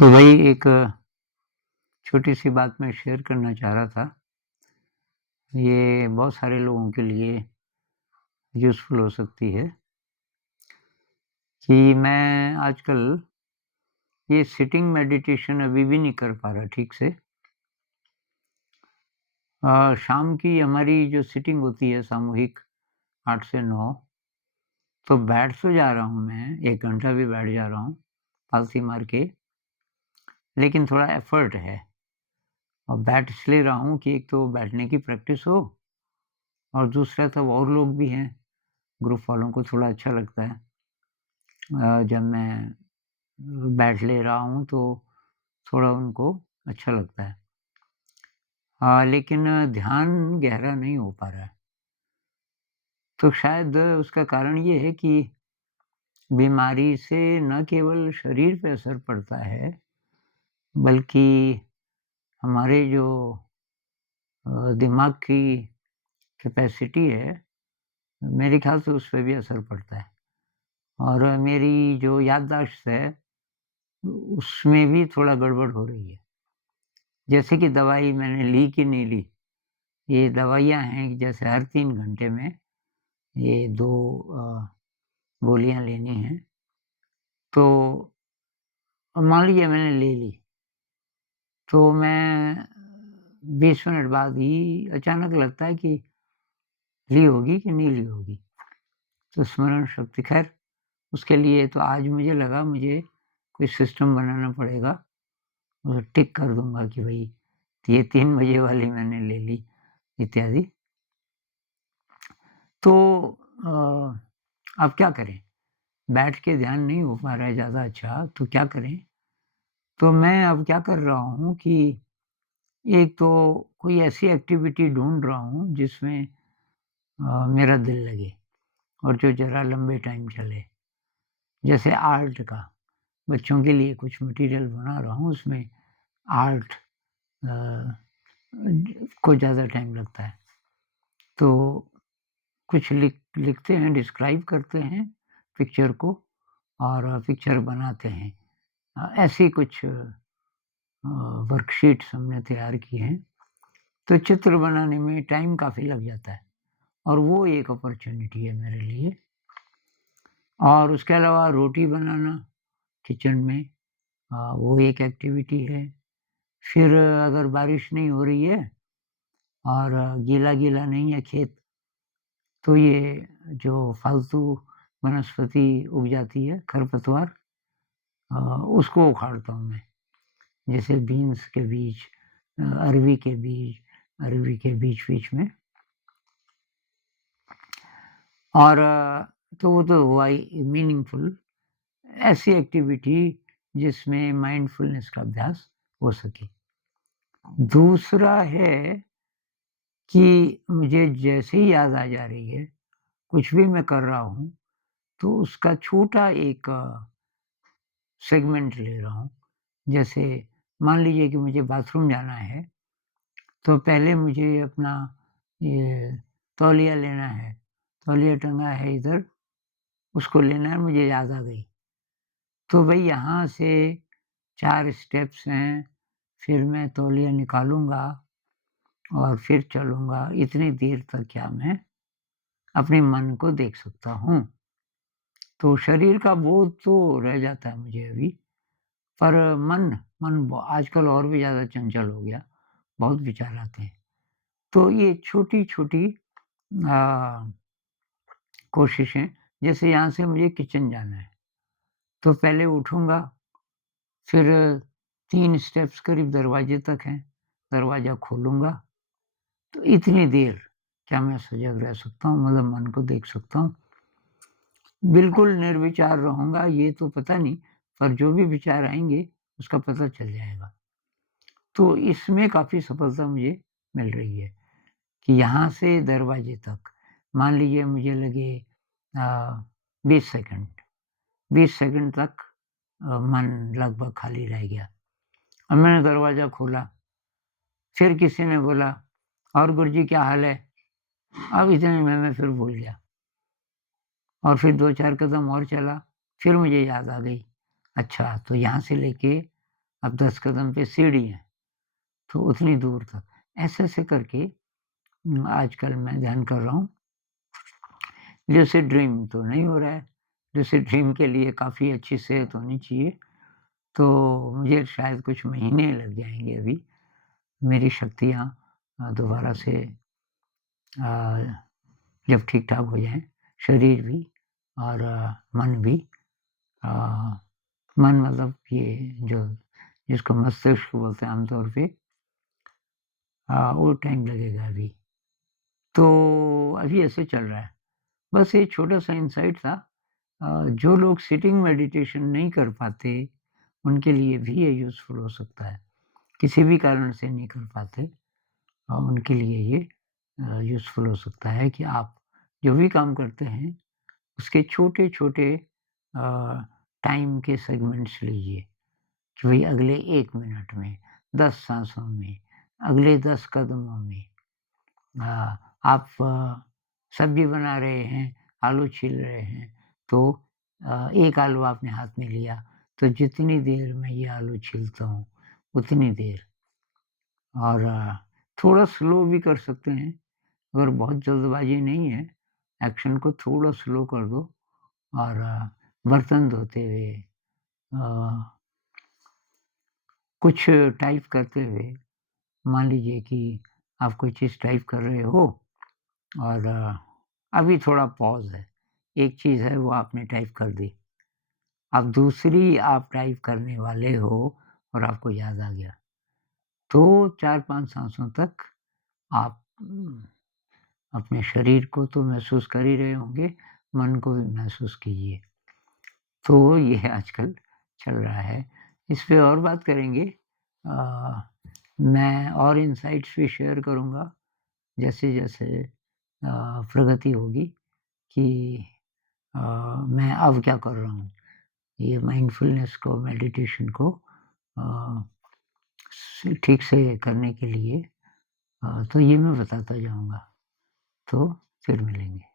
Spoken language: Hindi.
तो वही एक छोटी-सी बात मैं शेयर करना चाह रहा था। ये बहुत सारे लोगों के लिए यूज़फुल हो सकती है कि मैं आजकल ये सिटिंग मेडिटेशन अभी भी नहीं कर पा रहा ठीक से। शाम की हमारी जो सिटिंग होती है सामूहिक 8 से 9, तो बैठ तो जा रहा हूँ मैं, 1 घंटा भी बैठ जा रहा हूँ, पालथी मार के, लेकिन थोड़ा एफ़र्ट है। और बैठ इसलिए रहा हूँ कि एक तो बैठने की प्रैक्टिस हो और दूसरा तब और लोग भी हैं, ग्रुप वालों को थोड़ा अच्छा लगता है। जब मैं बैठ ले रहा हूँ तो थोड़ा उनको अच्छा लगता है। लेकिन ध्यान गहरा नहीं हो पा रहा है। तो शायद उसका कारण ये है कि बीमारी से न केवल शरीर पे असर पड़ता है, बल्कि हमारे जो दिमाग की कैपेसिटी है, मेरे ख़्याल से उस पे भी असर पड़ता है। और मेरी जो याददाश्त है, उसमें भी थोड़ा गड़बड़ हो रही है। जैसे कि दवाई मैंने ली कि नहीं ली, ये दवाइयाँ हैं कि जैसे हर 3 घंटे में ये 2 गोलियाँ लेनी हैं। तो मान लीजिए मैंने ले ली, तो मैं 20 मिनट बाद ही अचानक लगता है कि ली होगी कि नहीं ली होगी। तो स्मरण शक्ति ख़ैर उसके लिए तो आज मुझे लगा मुझे कोई सिस्टम बनाना पड़ेगा। टिक कर दूँगा कि भई ये 3 बजे वाली मैंने ले ली इत्यादि। तो अब क्या करें? बैठ के ध्यान नहीं हो पा रहा है ज़्यादा अच्छा, तो क्या करें? तो मैं अब क्या कर रहा हूँ कि एक तो कोई ऐसी एक्टिविटी ढूँढ रहा हूँ जिसमें मेरा दिल लगे और जो ज़रा लंबे टाइम चले। जैसे आर्ट का, बच्चों के लिए कुछ मटीरियल बना रहा हूँ उसमें आर्ट अ, को ज़्यादा टाइम लगता है। तो कुछ लिखते हैं, डिस्क्राइब करते हैं पिक्चर को और पिक्चर बनाते हैं। ऐसी कुछ वर्कशीट्स हमने तैयार की हैं। तो चित्र बनाने में टाइम काफ़ी लग जाता है और वो एक अपॉर्च्युनिटी है मेरे लिए। और उसके अलावा रोटी बनाना किचन में वो एक एक्टिविटी है। फिर अगर बारिश नहीं हो रही है और गीला-गीला नहीं है खेत, तो ये जो फालतू वनस्पति उग जाती है, खरपतवार अ, उसको उखाड़ता हूँ मैं। जैसे बीन्स के बीज, अरवी के बीज, अरवी के बीच-बीच में। और तो वो तो हुआ ही मीनिंगफुल, ऐसी एक्टिविटी जिसमें माइंडफुलनेस का अभ्यास हो सके। दूसरा है कि मुझे जैसे ही याद आ जा रही है, कुछ भी मैं कर रहा हूँ, तो उसका छोटा एक सेगमेंट ले रहा हूँ। जैसे मान लीजिए कि मुझे बाथरूम जाना है, तो पहले मुझे अपना ये तौलिया लेना है, तौलिया टंगा है इधर, उसको लेना है, मुझे याद आ गई। तो भई यहाँ से 4 स्टेप्स हैं, फिर मैं तौलिया निकालूँगा और फिर चलूँगा, इतनी देर तक क्या मैं अपने मन को देख सकता हूँ। तो शरीर का बोध तो रह जाता है मुझे अभी, पर मन मन ब आजकल और भी ज़्यादा चंचल हो गया, बहुत विचार आते हैं। तो ये छोटी-छोटी अ, कोशिशें, जैसे यहाँ से मुझे किचन जाना है, तो पहले उठूँगा, फिर 3 स्टेप्स करीब दरवाजे तक हैं, दरवाज़ा खोलूँगा, तो इतनी देर क्या मैं सजग रह सकता हूँ, मतलब मन को देख सकता हूँ। बिल्कुल निर्विचार रहूँगा ये तो पता नहीं, पर जो भी विचार आएँगे उसका पता चल जाएगा। तो इसमें काफ़ी सफलता मुझे मिल रही है कि यहाँ से दरवाजे तक, मान लीजिए मुझे लगे अ, 20 सेकंड, 20 सेकंड तक मन लगभग खाली रह गया। अब मैंने दरवाज़ा खोला, फिर किसी ने बोला, "और गुरुजी क्या हाल है?" अब इतने में मैं फिर भूल गया और फिर 2-4 कदम और चला, फिर मुझे याद आ गई, अच्छा तो यहाँ से लेके अब 10 कदम पे सीढ़ी है, तो उतनी दूर तक। ऐसे-ऐसे करके आजकल मैं ध्यान कर रहा हूँ। लूसिड ड्रीम तो नहीं हो रहा है। लूसिड ड्रीम के लिए काफ़ी अच्छी सेहत होनी चाहिए, तो मुझे शायद कुछ महीने लग जाएँगे अभी, मेरी शक्तियाँ दोबारा से अ, जब ठीक-ठाक हो जाएँ, शरीर भी और मन भी। अ, मन मतलब ये जो जिसको मस्तिष्क बोलते हैं आमतौर पे, वो टाइम लगेगा अभी। तो अभी ऐसे चल रहा है। बस एक छोटा-सा इनसाइट था। जो लोग सिटिंग मेडिटेशन नहीं कर पाते, उनके लिए भी ये यूज़फुल हो सकता है। किसी भी कारण से नहीं कर पाते, उनके लिए ये यूज़फुल हो सकता है कि आप जो भी काम करते हैं, उसके छोटे-छोटे टाइम के सेगमेंट्स लीजिए कि भई अगले 1 मिनट में, 10 साँसों में, अगले 10 कदमों में। आप सब्ज़ी बना रहे हैं, आलू छील रहे हैं, तो एक आलू आपने हाथ में लिया, तो जितनी देर मैं ये आलू छीलता हूँ, उतनी देर। और थोड़ा स्लो भी कर सकते हैं, अगर बहुत जल्दबाज़ी नहीं है, एक्शन को थोड़ा स्लो कर दो और बर्तन धोते हुए अ, कुछ टाइप करते हुए, मान लीजिए कि आप कोई चीज़ टाइप कर रहे हो और अभी थोड़ा पॉज़ है। एक चीज़ है वो आपने टाइप कर दी, अब दूसरी आप टाइप करने वाले हो और आपको याद आ गया, तो 4-5 साँसों तक आप अपने शरीर को तो महसूस कर ही रहे होंगे, मन को भी महसूस कीजिए। तो ये आजकल चल रहा है। इस पे और बात करेंगे। मैं और इनसाइट्स भी शेयर करूँगा जैसे-जैसे प्रगति होगी कि अ, मैं अब क्या कर रहा हूँ। ये माइंडफुलनेस को, मेडिटेशन को अ, ठीक से करने के लिए तो ये मैं बताता जाऊँगा। तो फिर मिलेंगे।